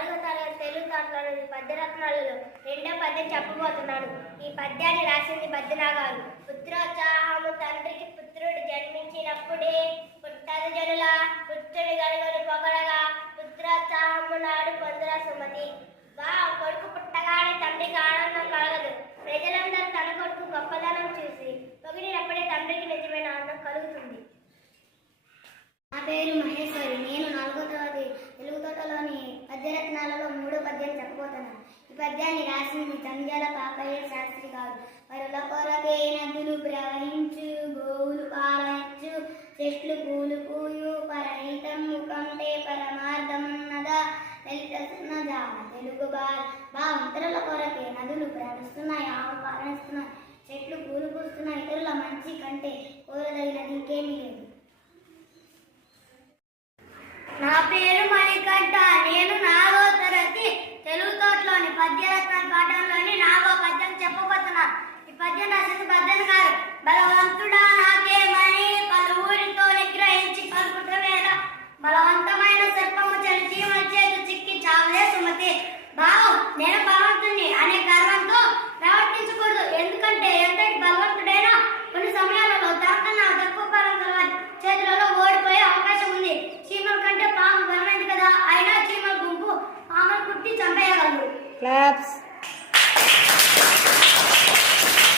నాలుగో తరగతి తెలుగు మాట్లాడేది పద్యరత్నాలలో రెండో పద్యం చెప్పబోతున్నాను. ఈ పద్యాన్ని రాసింది బద్రీనాగారు. పుత్రోత్సాహము తండ్రికి పుత్రుడు జన్మించినప్పుడే పుట్టదు జనుల పుత్రుడి గనుగను పొగడగా పుత్రోత్సాహము నాడు పొందుల సుమతి. కొడుకు పుట్టగానే తండ్రికి ఆనందం కలగదు. ప్రజలందరూ తన కొడుకు గొప్పదనం చూసి పొగిడినప్పుడే తండ్రికి నిజమైన ఆనందం కలుగుతుంది. నా పేరు మహేశ్వరి. నేను 4వ తరగతి తెలుగు తోటలోని పద్యరత్నాలలో 3వ పద్యం చెప్పబోతున్నాను. ఈ పద్యాన్ని రాసింది జంధ్యాల పాపయ్య శాస్త్రి గారు. వరుల కొరకే నదులు ప్రవహించు, గోవులు పాలనచ్చు, చెట్లు పూలు పూయు, పరహితము కంటే పరమార్థమున్నదా లలితన్నదా తెలుగు ఇతరుల కొరకే నదులు ప్రవహిస్తున్నాయి, ఆవులు పాలనిస్తున్నాయి, చెట్లు పూలు పూస్తున్నాయి, ఇతరుల మంచి కంటే కోరదగినది ఇంకేమీ లేదు. నా పేరు మణికంఠ. నేను 4వ తరగతి తెలుగు తోటలోని పద్యరత్న పాఠంలోని 4వ పద్యం చెప్పబోతున్నాను. ఈ పద్యం రాసింది బద్రీనాగారు. బలవంతుడా నాకేమని పలువురితో నిగ్రహించి పలుకుటవేళ బలవంతమైన సర్పము చలిచి చేతు చిక్కి చావులే సుమతి. నేను బలవంతుని అనే గర్వంతో ప్రవర్తించకూడదు. ఎందుకంటే ఎంతటి బలవంతుడైనా కొన్ని సమయాలలో తనకన్నా తక్కువ బలం కలవాలి చేతులలో ఓడిపోయే అవకాశం ఉంది. చీమల కంటే పాము బలమైంది కదా, అయినా చీమల గుంపు పామును కుట్టి చంపేయగలరు. క్లాప్స్.